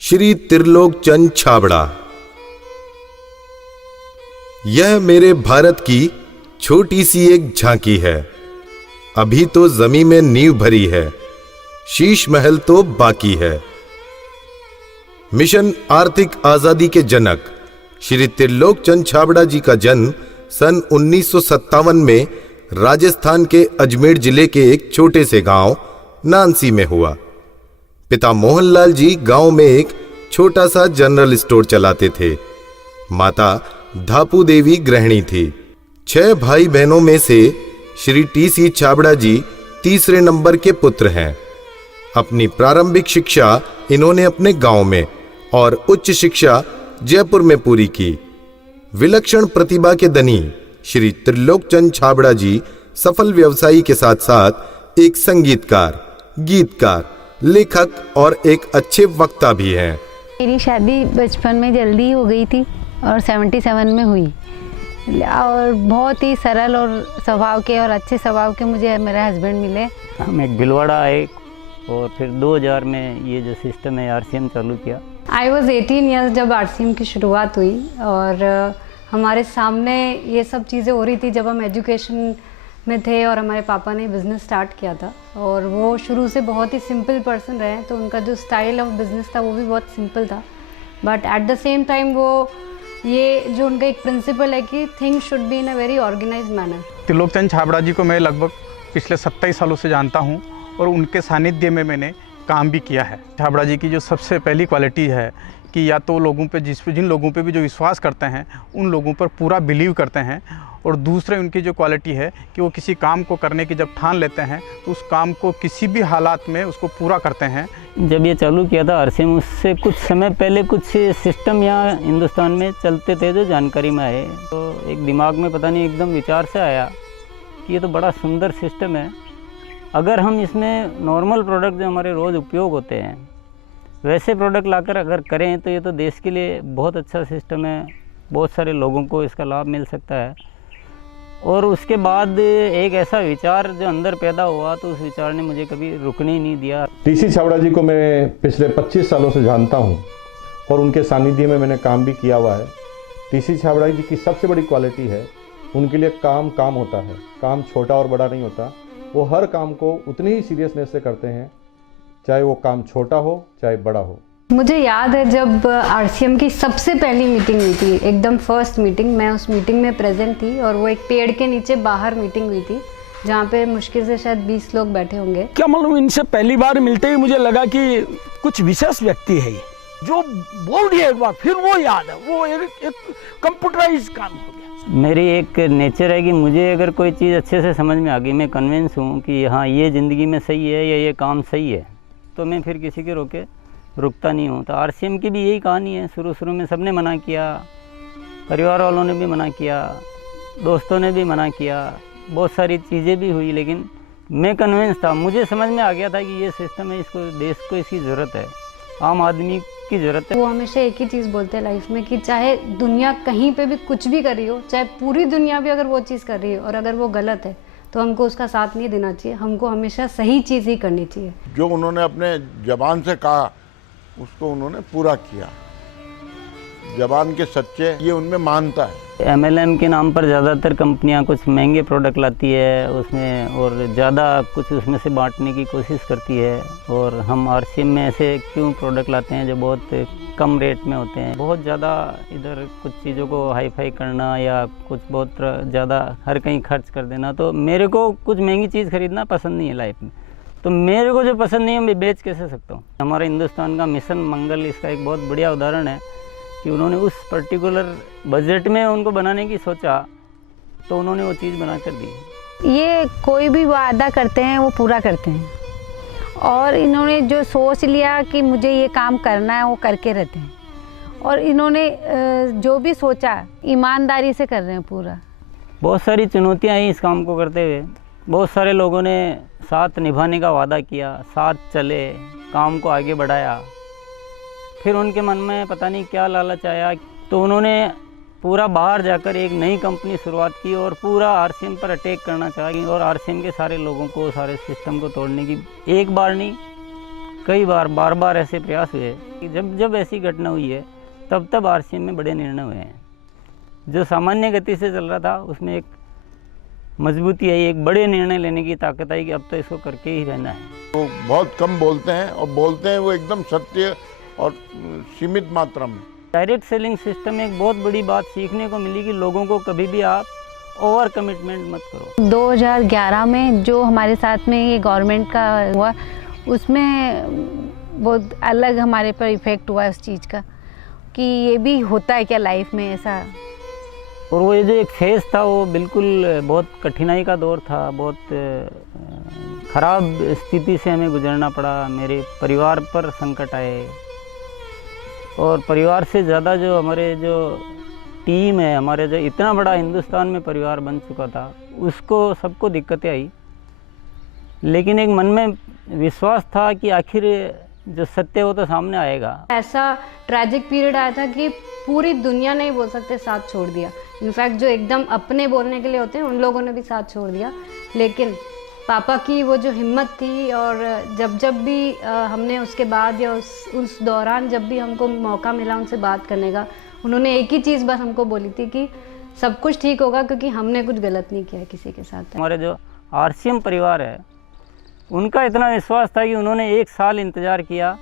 श्री त्रिलोक चंद छाबड़ा। यह मेरे भारत की छोटी सी एक झांकी है। अभी तो जमीन में नींव भरी है, शीश महल तो बाकी है। मिशन आर्थिक आजादी के जनक श्री त्रिलोक चंद छाबड़ा जी का जन्म सन 1957 में राजस्थान के अजमेर जिले के एक छोटे से गांव नानसी में हुआ। पिता मोहनलाल जी गांव में एक छोटा सा जनरल स्टोर चलाते थे। माता धापू देवी गृहिणी थी। 6 भाई बहनों में से श्री टी.सी. छाबड़ा जी तीसरे नंबर के पुत्र हैं। अपनी प्रारंभिक शिक्षा इन्होंने अपने गांव में और उच्च शिक्षा जयपुर में पूरी की। विलक्षण प्रतिभा के धनी श्री त्रिलोक चंद छाबड़ा जी सफल व्यवसायी के साथ साथ एक संगीतकार, गीतकार, लेखक और एक अच्छे वक्ता भी हैं। मेरी शादी बचपन में जल्दी हो गई थी और 77 में हुई और बहुत ही सरल और स्वभाव के और अच्छे स्वभाव के मुझे मेरे हस्बैंड मिले। हम एक भिलवाड़ा आए और फिर 2000 में ये जो सिस्टम है आरसीएम चालू किया। आई वॉज 18 ईयर्स जब आरसीएम की शुरुआत हुई और हमारे सामने ये सब चीज़ें हो रही थी जब हम एजुकेशन में थे और हमारे पापा ने बिज़नेस स्टार्ट किया था और वो शुरू से बहुत ही सिंपल पर्सन रहे, तो उनका जो स्टाइल ऑफ बिज़नेस था वो भी बहुत सिंपल था। But at the same time वो ये जो उनका एक प्रिंसिपल है कि things should be in a very organised manner. Trilok Chand Chhabra ji को मैं लगभग पिछले 27 सालों से जानता हूँ और उनके सानिध्य में मैंने काम भी किया है। छाबड़ा जी की जो सबसे पहली क्वालिटी है कि या तो लोगों पे जिन लोगों पे भी जो विश्वास करते हैं उन लोगों पर पूरा बिलीव करते हैं, और दूसरे उनकी जो क्वालिटी है कि वो किसी काम को करने की जब ठान लेते हैं तो उस काम को किसी भी हालात में उसको पूरा करते हैं। जब ये चालू किया था आरसीएम, उससे कुछ समय पहले कुछ सिस्टम यहाँ हिंदुस्तान में चलते थे जो जानकारी में आए, तो एक दिमाग में पता नहीं एकदम विचार से आया कि ये तो बड़ा सुंदर सिस्टम है। अगर हम इसमें नॉर्मल प्रोडक्ट जो हमारे रोज़ उपयोग होते हैं वैसे प्रोडक्ट लाकर अगर करें तो ये तो देश के लिए बहुत अच्छा सिस्टम है, बहुत सारे लोगों को इसका लाभ मिल सकता है। और उसके बाद एक ऐसा विचार जो अंदर पैदा हुआ तो उस विचार ने मुझे कभी रुकने ही नहीं दिया। टी.सी. छाबड़ा जी को मैं पिछले 25 सालों से जानता हूं और उनके सानिध्य में मैंने काम भी किया हुआ है। टी.सी. छाबड़ा जी की सबसे बड़ी क्वालिटी है उनके लिए काम होता है। काम छोटा और बड़ा नहीं होता, वो हर काम को उतनी ही सीरियसनेस से करते हैं, चाहे वो काम छोटा हो चाहे बड़ा हो। मुझे याद है जब आरसीएम की सबसे पहली मीटिंग हुई थी, एकदम फर्स्ट मीटिंग, मैं उस मीटिंग में प्रेजेंट थी और वो एक पेड़ के नीचे बाहर मीटिंग हुई थी जहाँ पे मुश्किल से शायद 20 लोग बैठे होंगे। क्या मालूम, इनसे पहली बार मिलते ही मुझे लगा कि कुछ विशेष व्यक्ति है ये, जो बोल दिया एक बार फिर वो याद है, वो एक कंप्यूटराइज काम हो गया। मेरी एक नेचर है कि मुझे अगर कोई चीज़ अच्छे से समझ में आ गई, मैं कन्विंस हूँ कि हाँ ये ज़िंदगी में सही है या ये काम सही है, तो मैं फिर किसी के रोके रुकता नहीं हूँ। तो आरसीएम की भी यही कहानी है। शुरू में सबने मना किया, परिवार वालों ने भी मना किया, दोस्तों ने भी मना किया, बहुत सारी चीज़ें भी हुई, लेकिन मैं कन्विंस था, मुझे समझ में आ गया था कि ये सिस्टम है, इसको देश को इसकी ज़रूरत है, आम आदमी की ज़रूरत है। वो हमेशा एक ही चीज़ बोलते हैं लाइफ में कि चाहे दुनिया कहीं पे भी कुछ भी कर रही हो, चाहे पूरी दुनिया भी अगर वो चीज़ कर रही है और अगर वो गलत है तो हमको उसका साथ नहीं देना चाहिए, हमको हमेशा सही चीज़ ही करनी चाहिए। जो उन्होंने अपने जबान से कहा उसको उन्होंने पूरा किया। जबान के सच्चे ये उनमें मानता है। MLM के नाम पर ज़्यादातर कंपनियां कुछ महंगे प्रोडक्ट लाती है उसमें और ज़्यादा कुछ उसमें से बांटने की कोशिश करती है, और हम आरसीएम में ऐसे क्यों प्रोडक्ट लाते हैं जो बहुत कम रेट में होते हैं। बहुत ज़्यादा इधर कुछ चीज़ों को हाई फाई करना या कुछ बहुत ज़्यादा हर कहीं खर्च कर देना, तो मेरे को कुछ महंगी चीज़ खरीदना पसंद नहीं है लाइफ में। तो मेरे को जो पसंद नहीं है मैं बेच कैसे सकता हूँ। हमारे हिंदुस्तान का मिशन मंगल इसका एक बहुत बढ़िया उदाहरण है कि उन्होंने उस पर्टिकुलर बजट में उनको बनाने की सोचा तो उन्होंने वो चीज़ बना कर दी। ये कोई भी वादा करते हैं वो पूरा करते हैं, और इन्होंने जो सोच लिया कि मुझे ये काम करना है वो करके रहते हैं, और इन्होंने जो भी सोचा ईमानदारी से कर रहे हैं पूरा। बहुत सारी चुनौतियाँ आई इस काम को करते हुए। बहुत सारे लोगों ने साथ निभाने का वादा किया, साथ चले, काम को आगे बढ़ाया, फिर उनके मन में पता नहीं क्या लालच आया तो उन्होंने पूरा बाहर जाकर एक नई कंपनी शुरुआत की और पूरा आरसीएम पर अटैक करना चाहिए और आरसीएम के सारे लोगों को, सारे सिस्टम को तोड़ने की एक बार नहीं कई बार बार ऐसे प्रयास हुए कि जब ऐसी घटना हुई है तब आरसीएम में बड़े निर्णय हुए हैं। जो सामान्य गति से चल रहा था उसमें एक मजबूती आई, एक बड़े निर्णय लेने की ताकत आई कि अब तो इसको करके ही रहना है। वो बहुत कम बोलते हैं और बोलते हैं वो एकदम सत्य और सीमित मात्रा में। डायरेक्ट सेलिंग सिस्टम में एक बहुत बड़ी बात सीखने को मिली कि लोगों को कभी भी आप ओवर कमिटमेंट मत करो। 2011 में जो हमारे साथ में ये गवर्नमेंट का हुआ उसमें बहुत अलग हमारे पर इफ़ेक्ट हुआ उस चीज़ का कि ये भी होता है क्या लाइफ में ऐसा। और वो ये जो एक फेज़ था वो बिल्कुल बहुत कठिनाई का दौर था, बहुत ख़राब स्थिति से हमें गुजरना पड़ा। मेरे परिवार पर संकट आए और परिवार से ज़्यादा जो हमारे जो टीम है, हमारे जो इतना बड़ा हिंदुस्तान में परिवार बन चुका था, उसको सबको दिक्कतें आई। लेकिन एक मन में विश्वास था कि आखिर जो सत्य वो तो सामने आएगा। ऐसा ट्रैजिक पीरियड आया था कि पूरी दुनिया ने ही बोल सकते साथ छोड़ दिया। इनफैक्ट जो एकदम अपने बोलने के लिए होते हैं उन लोगों ने भी साथ छोड़ दिया। लेकिन पापा की वो जो हिम्मत थी और जब भी हमने उसके बाद या उस दौरान जब भी हमको मौका मिला उनसे बात करने का, उन्होंने एक ही चीज़ बस हमको बोली थी कि सब कुछ ठीक होगा क्योंकि हमने कुछ गलत नहीं किया किसी के साथ। हमारे जो आरसीएम परिवार है उनका इतना विश्वास था कि उन्होंने 1 साल इंतज़ार किया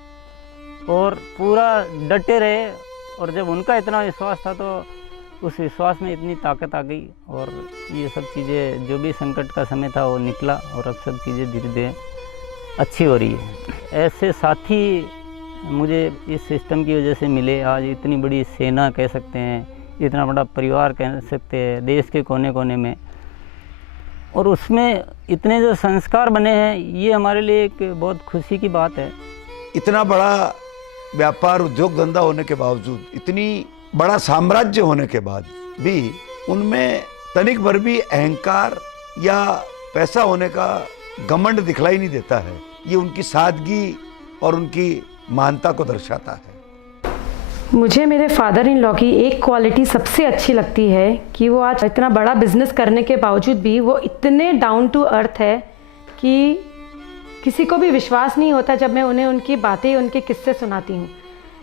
और पूरा डटे रहे। और जब उनका इतना विश्वास था तो उस विश्वास में इतनी ताकत आ गई और ये सब चीज़ें, जो भी संकट का समय था वो निकला और अब सब चीज़ें धीरे धीरे अच्छी हो रही है। ऐसे साथी मुझे इस सिस्टम की वजह से मिले। आज इतनी बड़ी सेना कह सकते हैं, इतना बड़ा परिवार कह सकते हैं देश के कोने कोने में, और उसमें इतने जो संस्कार बने हैं, ये हमारे लिए एक बहुत खुशी की बात है। इतना बड़ा व्यापार उद्योग धंधा होने के बावजूद, इतनी बड़ा साम्राज्य होने के बाद भी उनमें तनिक भर भी अहंकार या पैसा होने का घमंड दिखलाई नहीं देता है। ये उनकी सादगी और उनकी मानता को दर्शाता है। मुझे मेरे फादर इन लॉ की एक क्वालिटी सबसे अच्छी लगती है कि वो आज इतना बड़ा बिजनेस करने के बावजूद भी वो इतने डाउन टू अर्थ है कि किसी को भी विश्वास नहीं होता जब मैं उन्हें उनकी बातें, उनके किस्से सुनाती हूँ।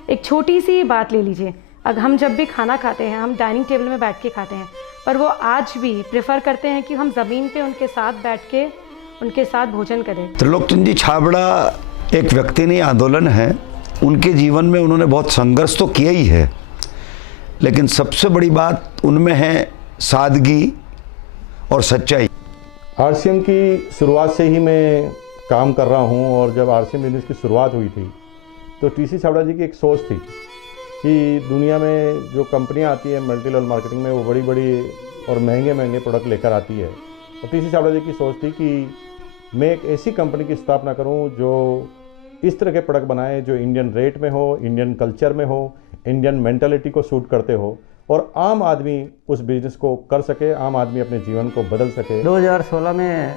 एक छोटी सी बात ले लीजिए, अगर हम जब भी खाना खाते हैं हम डाइनिंग टेबल में बैठ के खाते हैं, पर वो आज भी प्रेफर करते हैं कि हम ज़मीन पे उनके साथ बैठ के उनके साथ भोजन करें। त्रिलोकचंद जी छाबड़ा एक व्यक्ति नहीं, आंदोलन है। उनके जीवन में उन्होंने बहुत संघर्ष तो किया ही है, लेकिन सबसे बड़ी बात उनमें है सादगी और सच्चाई। आरसीएम की शुरुआत से ही मैं काम कर रहा हूं और जब आरसीएम बिजनेस की शुरुआत हुई थी तो टीसी छाबड़ा जी की एक सोच थी कि दुनिया में जो कंपनियां आती हैं मल्टी लेवल मार्केटिंग में, वो बड़ी बड़ी और महंगे महंगे प्रोडक्ट लेकर आती है। और टीसी छाबड़ा जी की सोच थी कि मैं एक ऐसी कंपनी की स्थापना करूं जो इस तरह के प्रोडक्ट बनाए जो इंडियन रेट में हो, इंडियन कल्चर में हो, इंडियन मेंटालिटी को सूट करते हो और आम आदमी उस बिजनेस को कर सके, आम आदमी अपने जीवन को बदल सके। 2016 में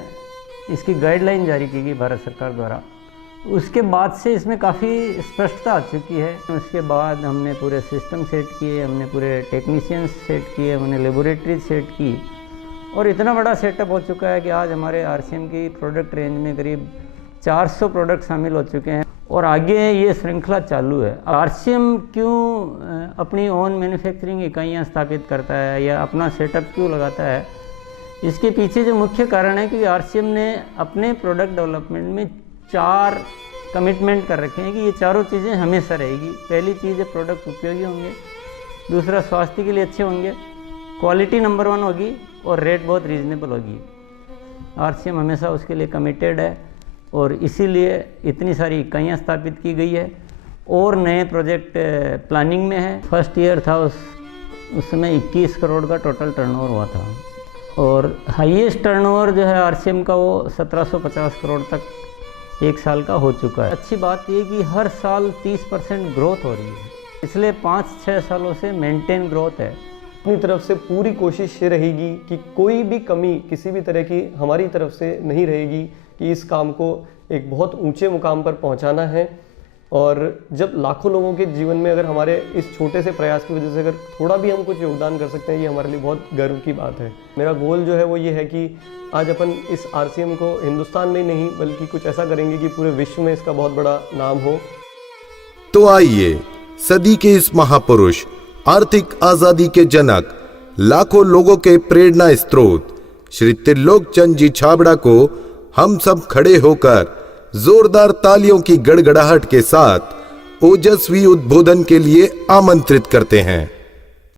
इसकी गाइडलाइन जारी की गई भारत सरकार द्वारा। उसके बाद से इसमें काफ़ी स्पष्टता आ चुकी है। उसके बाद हमने पूरे सिस्टम सेट किए, हमने पूरे टेक्नीशियंस सेट किए, हमने लेबोरेटरी सेट की और इतना बड़ा सेटअप हो चुका है कि आज हमारे आरसीएम की प्रोडक्ट रेंज में करीब 400 प्रोडक्ट शामिल हो चुके हैं और आगे ये श्रृंखला चालू है। आरसीएम क्यों अपनी ओन मैन्युफैक्चरिंग इकाइयाँ स्थापित करता है या अपना सेटअप क्यों लगाता है, इसके पीछे जो मुख्य कारण है कि आरसीएम ने अपने प्रोडक्ट डेवलपमेंट में 4 कमिटमेंट कर रखे हैं कि ये चारों चीज़ें हमेशा रहेगी। पहली चीज़ है प्रोडक्ट उपयोगी होंगे, दूसरा स्वास्थ्य के लिए अच्छे होंगे, क्वालिटी नंबर 1 होगी और रेट बहुत रीजनेबल होगी। आरसीएम हमेशा उसके लिए कमिटेड है और इसीलिए इतनी सारी इकाइयाँ स्थापित की गई है और नए प्रोजेक्ट प्लानिंग में है। फर्स्ट ईयर था उस समय 21 करोड़ का टोटल टर्नओवर हुआ था और हाईएस्ट टर्नओवर जो है आरसीएम का वो 1750 करोड़ तक एक साल का हो चुका है। अच्छी बात ये कि हर साल 30% ग्रोथ हो रही है, पिछले 5-6 सालों से मेंटेन ग्रोथ है। अपनी तरफ से पूरी कोशिश ये रहेगी कि कोई भी कमी किसी भी तरह की हमारी तरफ से नहीं रहेगी कि इस काम को एक बहुत ऊंचे मुकाम पर पहुंचाना है और जब लाखों लोगों के जीवन में अगर हमारे इस छोटे से प्रयास की वजह से अगर थोड़ा भी हम कुछ योगदान कर सकते हैं, ये हमारे लिए बहुत गर्व की बात है। मेरा गोल जो है वो ये है कि आज अपन इस RCM को हिंदुस्तान में ही नहीं बल्कि कुछ ऐसा करेंगे कि पूरे विश्व में इसका बहुत बड़ा नाम हो। तो आइए सदी के इस महापुरुष, आर्थिक आजादी के जनक, लाखों लोगों के प्रेरणा स्रोत श्री त्रिलोक चंद जी छाबड़ा को हम सब खड़े होकर जोरदार तालियों की गड़गड़ाहट के साथ ओजस्वी उद्बोधन के लिए आमंत्रित करते हैं।